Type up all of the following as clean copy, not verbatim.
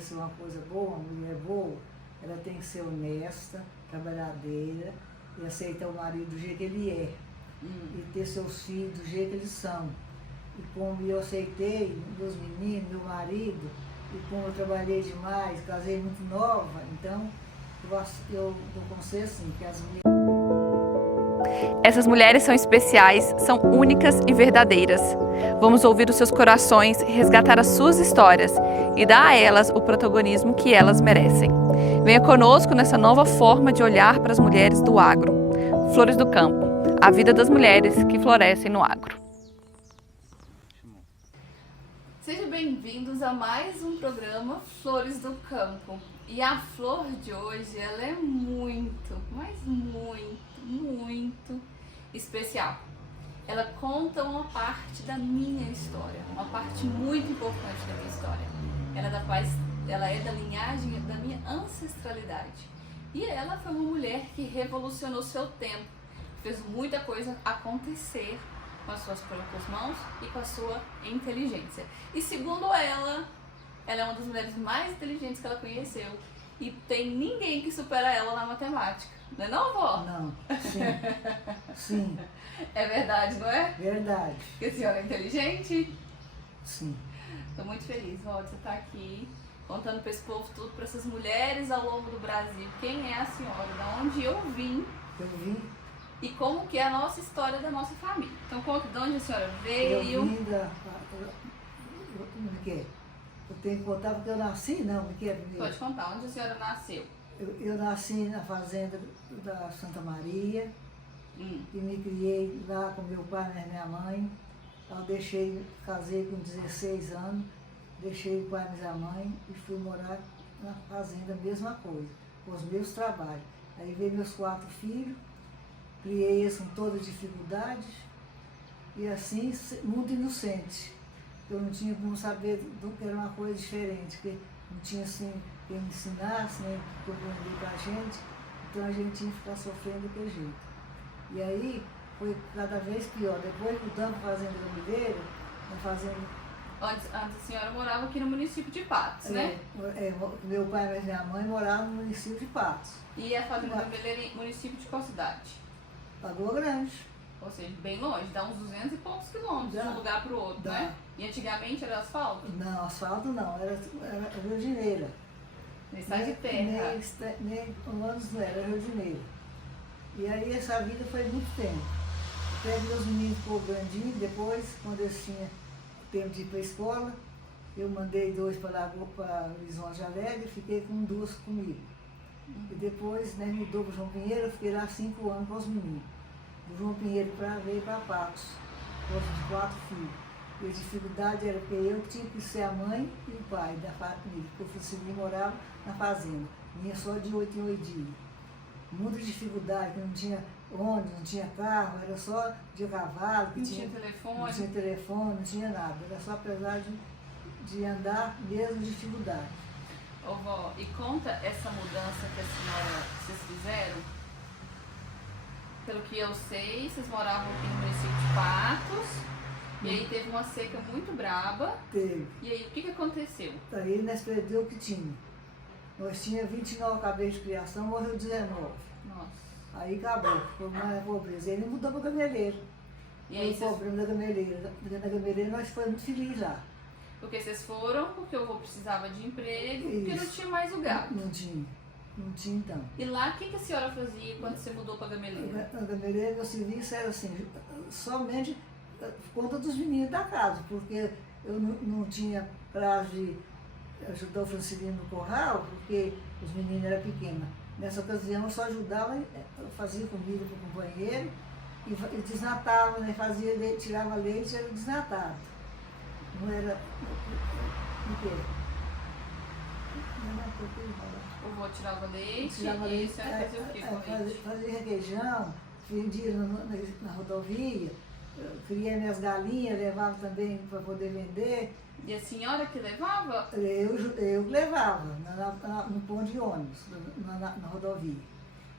quer ser uma coisa boa, uma mulher boa, ela tem que ser honesta, trabalhadeira e aceitar o marido do jeito que ele é. E ter seus filhos do jeito que eles são. E como eu aceitei meus meninos, meu marido, e como eu trabalhei demais, casei muito nova, então eu dou conselho assim, que as mulheres... Essas mulheres são especiais, são únicas e verdadeiras. Vamos ouvir os seus corações, resgatar as suas histórias e dar a elas o protagonismo que elas merecem. Venha conosco nessa nova forma de olhar para as mulheres do agro. Flores do Campo, a vida das mulheres que florescem no agro. Sejam bem-vindos a mais um programa Flores do Campo. E a flor de hoje, ela é muito, mas muito especial. Ela conta uma parte da minha história, uma parte muito importante da minha história. Ela é da linhagem da minha ancestralidade. E ela foi uma mulher que revolucionou seu tempo, fez muita coisa acontecer com as suas próprias mãos e com a sua inteligência. E segundo ela é uma das mulheres mais inteligentes que ela conheceu e tem ninguém que supera ela na matemática. Não é não, vó? Não, sim, sim. É verdade, não é? Verdade. Que a senhora é inteligente? Sim. Estou muito feliz, vó, de você estar aqui contando para esse povo tudo, para essas mulheres ao longo do Brasil. Quem é a senhora? De onde eu vim? Eu vim. E como que é a nossa história da nossa família. Então conta de onde a senhora veio. Eu vim da... Eu tenho que contar porque eu nasci, não? Pode contar, onde a senhora nasceu? Eu nasci na fazenda da Santa Maria e me criei lá com meu pai e minha mãe. Eu casei com 16 anos, deixei o pai e minha mãe e fui morar na fazenda, mesma coisa, com os meus trabalhos. Aí veio meus 4 filhos, criei eles com todas as dificuldades e assim, muito inocente. Eu não tinha como saber do que era uma coisa diferente, porque não tinha assim quem me ensinasse, nem que eu aprendi para a gente, então a gente tinha que ficar sofrendo daquele jeito. E aí foi cada vez pior. Depois mudamos para a Fazenda Gamileira, na fazenda... Antes a senhora morava aqui no município de Patos, né? Meu pai e minha mãe moravam no município de Patos. E a Fazenda Gamileira em município de qual cidade? Lagoa Grande. Ou seja, bem longe, dá uns 200 e poucos quilômetros de um lugar para o outro, né? E antigamente era asfalto? Não, asfalto não, era jardineira. Estrada de terra. Nem humanos não era jardineira. E aí essa vida foi muito tempo. Até que meus meninos ficou grandinhos, depois, quando eles tinham tempo de ir para a escola, eu mandei 2 para Horizonte Alegre e fiquei com 2 comigo. E depois mudou para o João Pinheiro, eu fiquei lá 5 anos com os meninos. Do João Pinheiro veio para Patos, de 4 filhos. E a dificuldade era porque eu tinha que ser a mãe e o pai da família, porque o Francilino morava na fazenda, vinha só de 8 em 8 dias. Muita dificuldade, não tinha ônibus, não tinha carro, era só de cavalo. Não tinha telefone? Não tinha telefone, não tinha nada, era só apesar de andar mesmo dificuldade. Ô vó, e conta essa mudança que vocês fizeram? Pelo que eu sei, vocês moravam aqui no município de Patos, e aí teve uma seca muito braba. Teve. E aí, o que aconteceu? Aí nós perdemos o que tinha. Nós tínhamos 29 cabeças de criação, morreu 19. Nossa. Aí acabou, ficou mais pobreza. Aí ele mudou para Gameleira. E aí o problema da Gameleira. Na Gameleira nós fomos muito felizes lá. Porque vocês foram, porque o avô precisava de emprego, porque não tinha mais lugar. Não tinha então. E lá, o que a senhora fazia quando você mudou para Gameleira? Na Gameleira, meu serviço era assim, somente por conta dos meninos da casa, porque eu não tinha prazo de ajudar o Francilino no curral, porque os meninos eram pequenos. Nessa ocasião, eu só ajudava, eu fazia comida para o companheiro e desnatava, né? Fazia leite, tirava leite e era desnatado. Não era... O quê? O avô tirava leite e a senhora fazia o quê com leite? Fazia requeijão, vendia na rodovia, criei minhas galinhas, levava também para poder vender. E a senhora que levava? Eu levava no ponto de ônibus, na rodovia.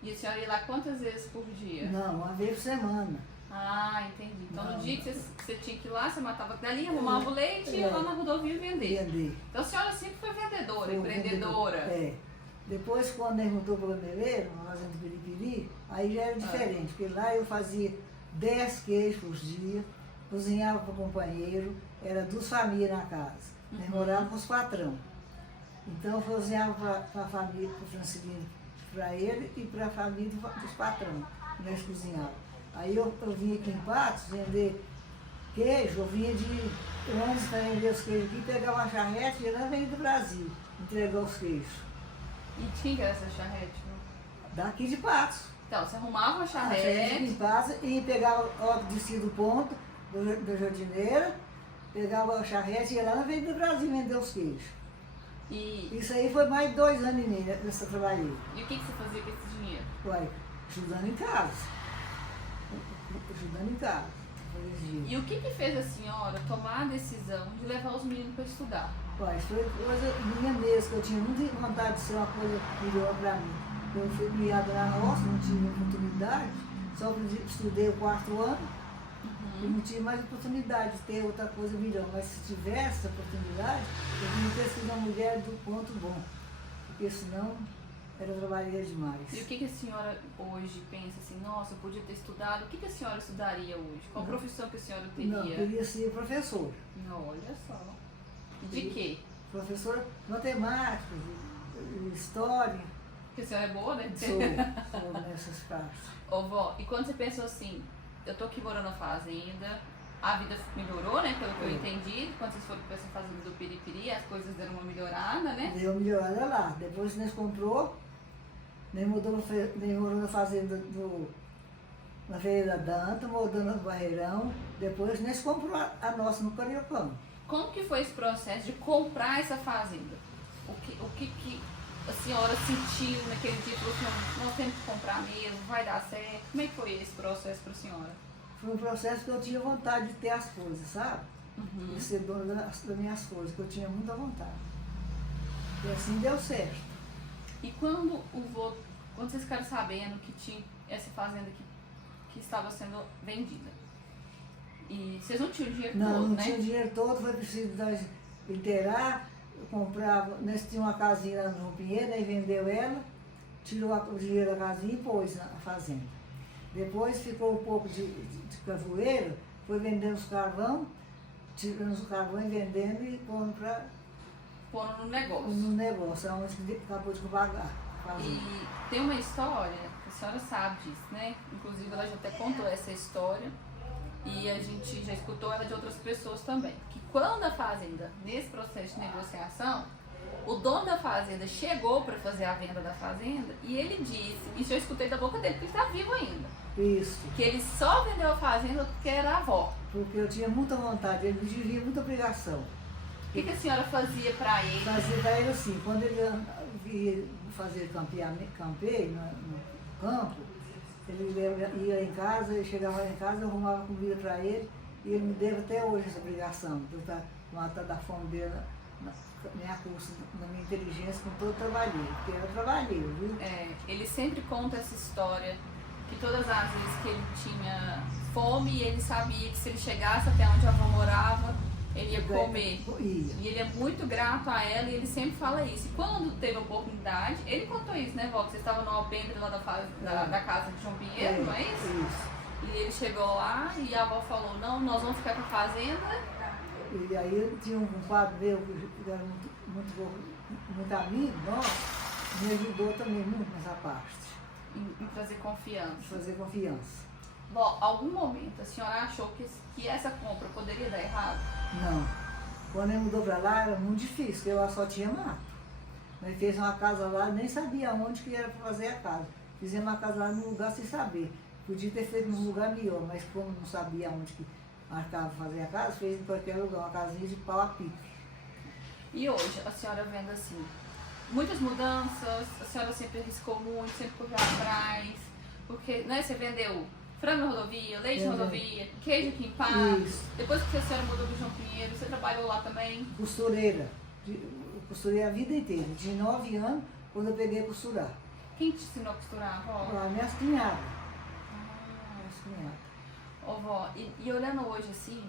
E a senhora ia lá quantas vezes por dia? Não, uma vez por semana. Ah, entendi. Então Não. no dia que você tinha que ir lá, você matava a galinha, arrumava o leite e ia lá na rodovia vender. Vender. Então a senhora sempre foi vendedora, Foi empreendedora. É. Depois, quando ele mudou para o Gameleiro, fazendo piripiri, aí já era diferente, porque lá eu fazia 10 queijos por dia, cozinhava para o companheiro, era 2 famílias na casa, nós morávamos com os patrão. Então eu cozinhava para a família, para o Francilino, para ele e para a família dos patrão, nós cozinhávamos. Aí eu vinha aqui em Patos vender queijo, eu vinha de ônibus para vender os queijos aqui, pegava uma charrete e ia lá do Brasil, entregar os queijos. E tinha que era essa charrete? Né? Daqui de Patos. Então, você arrumava a A gente charrete. em Patos e pegava o descia do ponto, da jardineira, pegava a charrete e ia lá na Avenida do Brasil vender os queijos. E Isso aí foi mais de 2 anos e meio nessa trabalhei. o que você fazia com esse dinheiro? Uai, ajudando em casa. Ajudando em casa. E o que fez a senhora tomar a decisão de levar os meninos para estudar? Uai, foi coisa minha mesmo, que eu tinha muita vontade de ser uma coisa melhor para mim. Eu fui criada na roça, não tive oportunidade, só estudei o 4º ano e não tive mais oportunidade de ter outra coisa melhor. Mas se tivesse essa oportunidade, eu tinha ter sido uma mulher do ponto bom, porque senão era trabalhar demais. E o que a senhora hoje pensa assim, nossa, eu podia ter estudado, o que a senhora estudaria hoje? Qual profissão que a senhora teria? Não, eu queria ser professor. Não, olha só. De quê? Professor matemática, de história, Porque a senhora é boa, né? sou nessas partes. Ô vó, e quando você pensou assim, eu tô aqui morando na fazenda, a vida melhorou, né? Pelo que eu entendi, quando vocês foram para essa fazenda do Piripiri, as coisas deram uma melhorada, né? Deu melhorada lá. Depois nós comprou, nós morou na fazenda na Feira da Danta, mudou no Barreirão, depois nós comprou a nossa no Cariocão. Como que foi esse processo de comprar essa fazenda? O que a senhora sentiu naquele dia? Falou assim, não, nós temos que comprar mesmo, vai dar certo. Como é que foi esse processo para a senhora? Foi um processo que eu tinha vontade de ter as coisas, sabe? De ser dona das minhas coisas, que eu tinha muita vontade. E assim deu certo. E quando vocês ficaram sabendo que tinha essa fazenda que estava sendo vendida? E vocês não tinham dinheiro todo, Não né? tinha o dinheiro todo, foi preciso nós inteirar, eu comprava, nós tínhamos uma casinha lá no João Pinheiro, aí vendeu ela, tirou o dinheiro da casinha e pôs na fazenda. Depois ficou um pouco de cavoeiro, foi vendendo os carvão, tirando os carvão e vendendo e pondo para Foram no negócio. no negócio, onde acabou de pagar. E tem uma história, que a senhora sabe disso, né? Inclusive ela já até contou essa história e a gente já escutou ela de outras pessoas também. Que quando a fazenda, nesse processo de negociação, o dono da fazenda chegou para fazer a venda da fazenda e ele disse, isso eu escutei da boca dele, porque ele está vivo ainda, Isso, que ele só vendeu a fazenda porque era avó. porque eu tinha muita vontade, ele me devia muita obrigação. O que a senhora fazia para ele? Fazia para ele assim, quando ele ia fazer campeio no campo, ele ia em casa, ele chegava em casa, eu arrumava comida para ele e ele me deve até hoje essa obrigação, de eu estar matando da fome dele na minha curso, na minha inteligência, com todo o trabalho, porque eu trabalhei, viu? Ele sempre conta essa história, que todas as vezes que ele tinha fome, ele sabia que se ele chegasse até onde a avó morava, ele ia comer. Ia. E ele é muito grato a ela e ele sempre fala isso. E quando teve a oportunidade, ele contou isso, né, vó? Que você estava no alpendre lá da casa de João Pinheiro, não é isso? Isso. E ele chegou lá e a avó falou, não, nós vamos ficar com a fazenda. E aí eu tinha um compadre meu, que era muito amigo nosso, me ajudou também muito nessa parte, Em trazer confiança. de fazer confiança. Bom, algum momento a senhora achou que essa compra poderia dar errado? Não. Quando ele mudou para lá era muito difícil, porque lá só tinha mato. Nós fez uma casa lá, nem sabia onde que era para fazer a casa. Fizemos uma casa lá num lugar sem saber. Podia ter feito num lugar melhor, mas como não sabia onde que marcava fazer a casa, fez em qualquer lugar, uma casinha de pau a pique. E hoje a senhora vendo assim, muitas mudanças, a senhora sempre arriscou muito, sempre correu atrás, porque né, você vendeu frango na rodovia, leite na rodovia, queijo aqui em Patos. Isso. Depois que a senhora mudou do João Pinheiro, você trabalhou lá também? Costureira. Eu costurei a vida inteira. De 9 anos, quando eu peguei a costurar. Quem te ensinou a costurar, avó? Lá, minhas cunhadas. Minhas cunhadas. Ô, vó, e olhando hoje assim,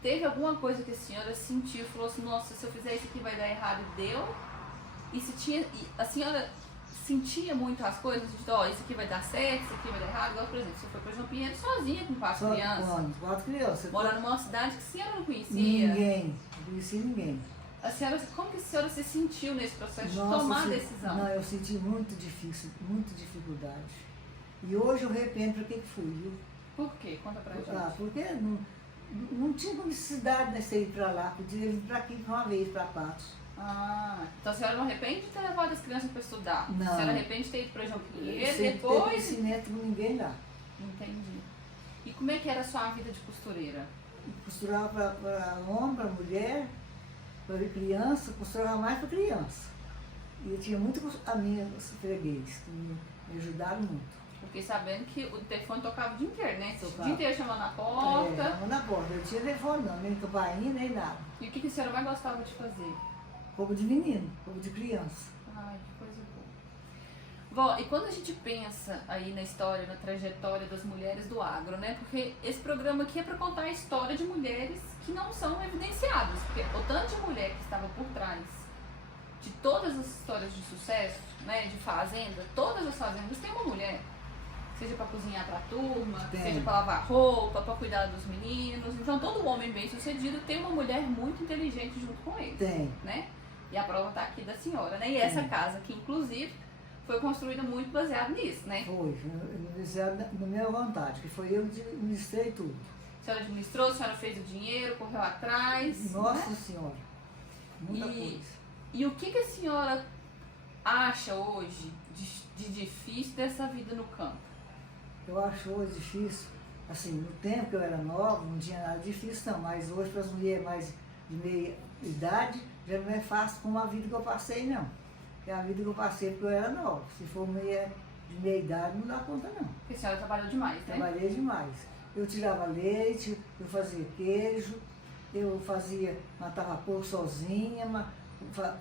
teve alguma coisa que a senhora sentiu, falou assim, nossa, se eu fizer isso aqui vai dar errado, e deu? E se tinha, e a senhora sentia muito as coisas, de, ó, isso aqui vai dar certo, isso aqui vai dar errado, igual, por exemplo, você foi para João Pinheiro sozinha com 4 crianças. 4 crianças. Morando numa cidade que a senhora não conhecia. Ninguém, não conhecia ninguém. A senhora, como que a senhora se sentiu nesse processo Nossa, de tomar a decisão? Não, eu senti muito difícil, muita dificuldade. E hoje eu arrependo para que fui, viu? Por quê? Conta pra gente. Porque não tinha necessidade de ir para lá, podia vir para aqui uma vez, para Patos. Então a senhora não arrepende de ter levado as crianças para estudar? Não. A senhora arrepende de ter ido para João Pinheiro, Sem ter depois... conhecimento com ninguém lá. Entendi. E como é que era a sua vida de costureira? Costurava para homem, para mulher, para criança, costurava mais para criança. E eu tinha muito amigos fregueses que me ajudaram muito. Fiquei sabendo que o telefone tocava o dia inteiro, né? Tocava. O dia inteiro chamando na porta. Chamando na porta. Eu tinha telefone não, nem campainha, nem nada. E o que a senhora mais gostava de fazer? Roupa de menino, roupa de criança. Ai, que coisa boa. Vó, e quando a gente pensa aí na história, na trajetória das mulheres do agro, né? Porque esse programa aqui é para contar a história de mulheres que não são evidenciadas. Porque o tanto de mulher que estava por trás de todas as histórias de sucesso, né? De fazenda, todas as fazendas tem uma mulher. Seja para cozinhar para a turma, seja para lavar roupa, para cuidar dos meninos. Então todo homem bem sucedido tem uma mulher muito inteligente junto com ele. Tem. Né? E a prova está aqui da senhora, né? E essa casa que inclusive foi construída muito baseado nisso, né? Foi, baseado na minha vontade, que foi eu que administrei tudo. A senhora administrou, a senhora fez o dinheiro, correu atrás. Nossa né? Senhora, muita coisa. E o que a senhora acha hoje de difícil dessa vida no campo? Eu acho hoje difícil, assim, no tempo que eu era nova, não tinha nada difícil não, mas hoje para as mulheres mais de meia idade, já não é fácil como a vida que eu passei não. É a vida que eu passei porque eu era nova. Se for mulher de meia idade, não dá conta não. Porque a senhora trabalhou demais, né? Trabalhei demais. Eu tirava leite, eu fazia queijo, eu matava porco sozinha,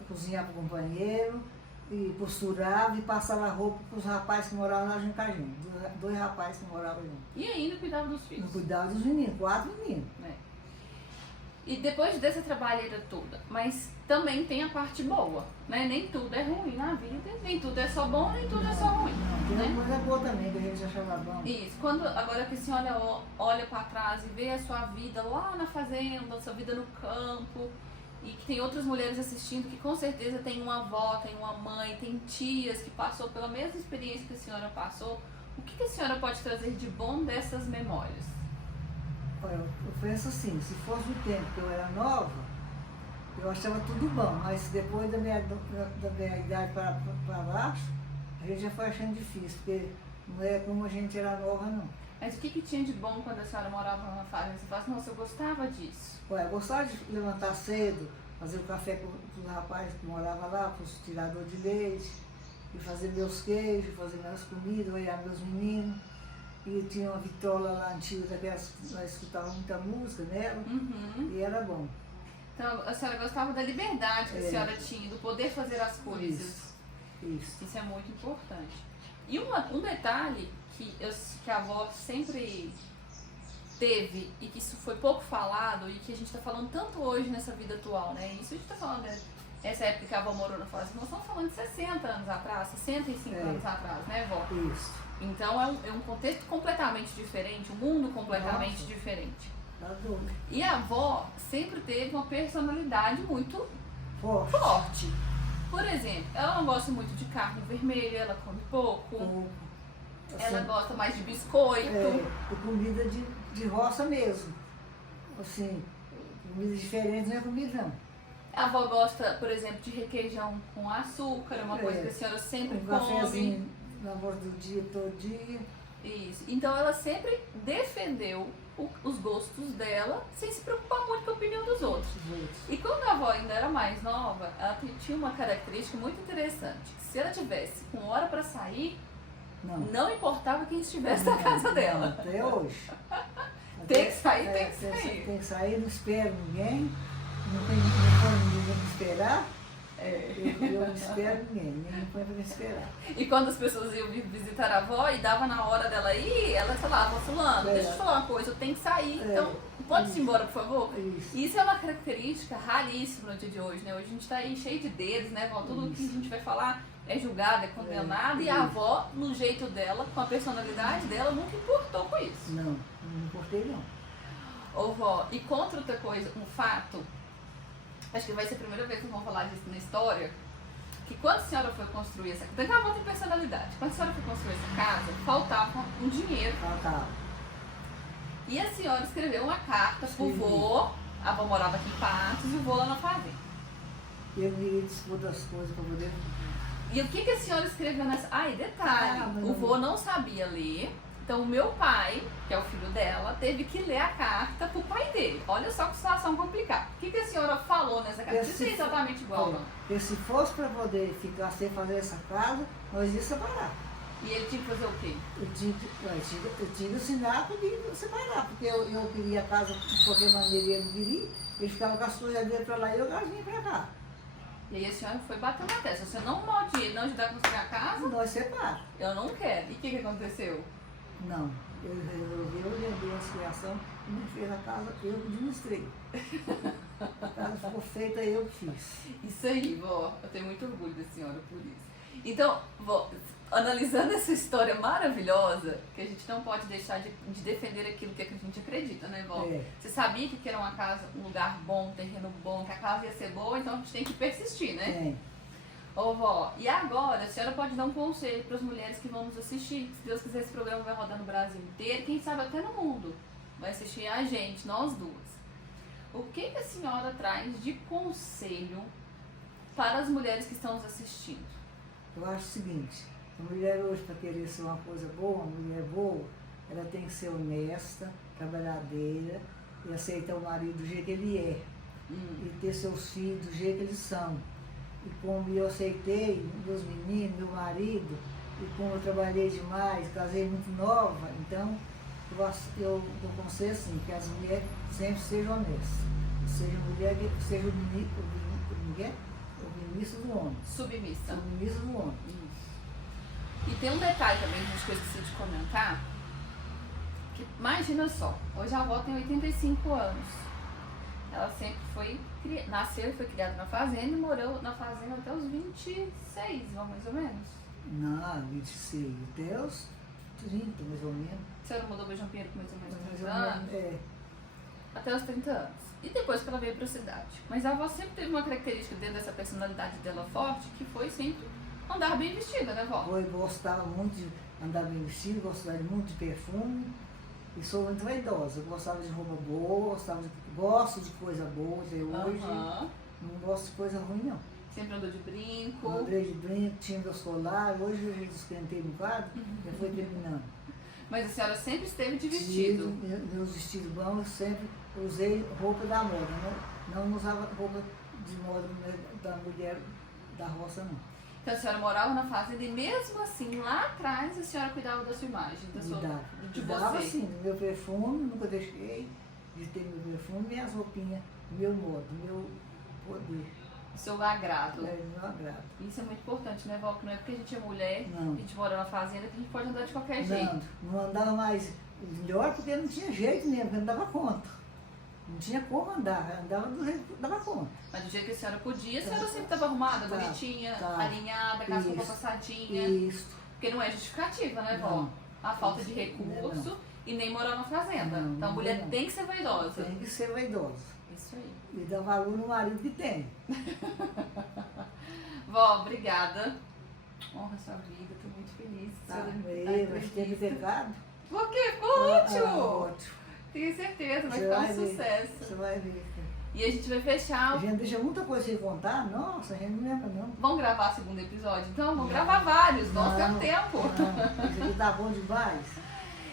cozinhava para o companheiro, e costurava e passava roupa para os rapazes que moravam lá junto com a gente. 2 rapazes que moravam junto. E ainda cuidava dos filhos. Eu cuidava dos meninos, 4 meninos. Né? E depois dessa trabalheira toda, mas também tem a parte boa, né? Nem tudo é ruim na vida, nem tudo é só bom, nem tudo é só ruim. Tem né? uma coisa boa também que a gente achava bom. Isso, agora que a senhora olha para trás e vê a sua vida lá na fazenda, a sua vida no campo, e que tem outras mulheres assistindo que com certeza tem uma avó, tem uma mãe, tem tias que passou pela mesma experiência que a senhora passou, o que a senhora pode trazer de bom dessas memórias? Olha, eu penso assim, se fosse o tempo que eu era nova, eu achava tudo bom, mas depois da minha idade para baixo, a gente já foi achando difícil, porque não é como a gente era nova não. Mas o que tinha de bom quando a senhora morava na fazenda? Você fala assim, nossa, eu gostava disso. Ué, eu gostava de levantar cedo, fazer o café para os rapazes que moravam lá, para os tiradores de leite, e fazer meus queijos, fazer minhas comidas, olhar meus meninos. E tinha uma vitrola lá antiga, daquelas, nós escutávamos muita música nela, e era bom. Então a senhora gostava da liberdade que a senhora tinha, do poder fazer as coisas. Isso é muito importante. E um detalhe que a avó sempre teve, e que isso foi pouco falado, e que a gente está falando tanto hoje nessa vida atual, né? Isso a gente está falando essa época que a avó morou na fazenda, nós estamos falando de 60 anos atrás, 65 anos atrás, né, vó? Isso. Então é um contexto completamente diferente, um mundo completamente diferente. Tá doido. E a avó sempre teve uma personalidade muito Forte. Por exemplo, ela não gosta muito de carne vermelha, ela come pouco. Assim, Ela gosta mais de biscoito. De comida de roça mesmo. Assim, comida diferente não é comida não. A avó gosta, por exemplo, de requeijão com açúcar, é uma coisa que a senhora sempre come. Cafezinho na volta do dia, todo dia. Isso. Então ela sempre defendeu os gostos dela, sem se preocupar muito com a opinião dos outros. E quando a avó ainda era mais nova, ela tinha uma característica muito interessante. Que se ela tivesse com hora para sair, não importava quem estivesse na casa dela. Até hoje. Tem que sair, tem que sair. Tem que sair, não espera ninguém, não tem ninguém para esperar. Eu não espero ninguém me põe pra me esperar. E quando as pessoas iam visitar a avó e dava na hora dela ir, ela falava, fulano, deixa eu te falar uma coisa, eu tenho que sair, então pode ir embora, por favor? Isso é uma característica raríssima no dia de hoje, né? Hoje a gente tá aí cheio de dedos, né, vó? Tudo que a gente vai falar é julgado, é condenado, e a avó, no jeito dela, com a personalidade dela, nunca importou com isso. Não importei não. Ô vó, e contra outra coisa, um fato, acho que vai ser a primeira vez que vamos falar disso na história, que quando a senhora foi construir essa casa, porque a avó tem personalidade, quando a senhora foi construir essa casa, faltava um dinheiro. Faltava. E a senhora escreveu uma carta pro vô, a avó morava aqui em Patos e o vô lá na fazenda. Eu me disputo as coisas para poder... E o que a senhora escreveu nessa... e detalhe, o vô não sabia ler, então o meu pai, que é o filho dela, teve que ler a carta pro pai dele. Olha só que situação complicada. O que a senhora falou nessa carta? Isso é exatamente igual, não? Porque se fosse para poder ficar sem fazer essa casa, nós ia separar. E ele tinha que fazer o quê? Eu tinha que assinar para ele separar, porque eu queria a casa de qualquer maneira e ele não queria, ele ficava com as coisas dele para lá e eu vinha para cá. E aí a senhora foi bater na testa. Se você não arrumar o dinheiro, não ajudar a construir a casa, nós separamos. Eu não quero. E o que aconteceu? Não, eu lembrei a criação e me fez a casa, eu que administrei. A casa ficou feita, eu que fiz. Isso aí, vó. Eu tenho muito orgulho da senhora por isso. Então, vó, analisando essa história maravilhosa, que a gente não pode deixar de defender aquilo que a gente acredita, né, vó? Você sabia que era uma casa, um lugar bom, um terreno bom, que a casa ia ser boa, então a gente tem que persistir, né? Ô, vó, e agora a senhora pode dar um conselho para as mulheres que vão nos assistir. Se Deus quiser, esse programa vai rodar no Brasil inteiro, quem sabe até no mundo. Vai assistir a gente, nós duas. O que a senhora traz de conselho para as mulheres que estão nos assistindo? Eu acho o seguinte, a mulher hoje, para querer ser uma coisa boa, uma mulher boa, ela tem que ser honesta, trabalhadeira e aceitar o marido do jeito que ele é. E ter seus filhos do jeito que eles são. E como eu aceitei meus meninos, meu marido, e como eu trabalhei demais, casei muito nova, então eu conselho assim, que as mulheres sempre sejam honestas. Seja mulher, seja o ministro do homem. Submissa. Submissa do homem. E tem um detalhe também que eu esqueci de comentar, que imagina só, hoje a avó tem 85 anos. Ela sempre nasceu e foi criada na fazenda e morou na fazenda até os 26, mais ou menos. Não, 26, até os 30, mais ou menos. A senhora mudou para João Pinheiro com mais ou menos 30 anos? Até os 30 anos. E depois que ela veio para a cidade. Mas a avó sempre teve uma característica dentro dessa personalidade dela forte, que foi sempre andar bem vestida, né, vó? Eu gostava muito de andar bem vestida, gostava muito de perfume. E sou muito vaidosa, eu gostava de roupa boa, gosto de coisa boa até hoje, não gosto de coisa ruim não. Sempre andou de brinco? Andei de brinco, tinha meus colares, hoje eu descantei no quadro, já foi terminando. Mas a senhora sempre esteve de vestido? Meus vestidos bons, eu sempre usei roupa da moda, não usava roupa de moda da mulher da roça não. Então a senhora morava na fazenda e mesmo assim, lá atrás, a senhora cuidava da sua imagem, de cuidava você. Sim, do meu perfume, nunca deixei de ter meu perfume, minhas roupinhas, meu modo, meu poder. O seu agrado. Meu agrado. Isso é muito importante, né, vó? Que não é porque a gente é mulher, não. A gente mora na fazenda, que a gente pode andar de qualquer jeito. Não andava mais melhor porque não tinha jeito mesmo, porque não dava conta. Não tinha como andar, andava do jeito que dava conta. Mas do jeito que a senhora podia, a senhora sempre estava arrumada, bonitinha, alinhada, com a roupa passadinha. Isso. Porque não é justificativa, né, vó? A falta de recurso e nem morar na fazenda. Então a mulher tem que ser vaidosa. Tem que ser vaidosa. Isso aí. E dar valor no marido que tem. Vó, obrigada. Honra sua vida, estou muito feliz. Mas teve pecado. Por quê? Ficou ótimo! Ótimo. Tenho certeza, vai ficar um sucesso. Você vai ver. E a gente vai fechar. A gente deixa muita coisa sem contar. Nossa, a gente não lembra não. Vamos gravar o segundo episódio? Então, vamos gravar vários, vamos ter tempo. Isso aqui tá bom demais.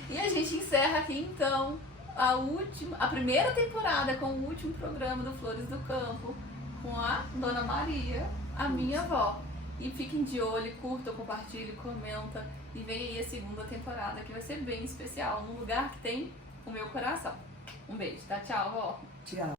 E a gente encerra aqui então a primeira temporada com o último programa do Flores do Campo, com a Dona Maria, a minha avó. E fiquem de olho, curtam, compartilhem, comentam. E vem aí a segunda temporada que vai ser bem especial, num lugar que tem o meu coração. Um beijo, tá? Tchau, vó. Tchau.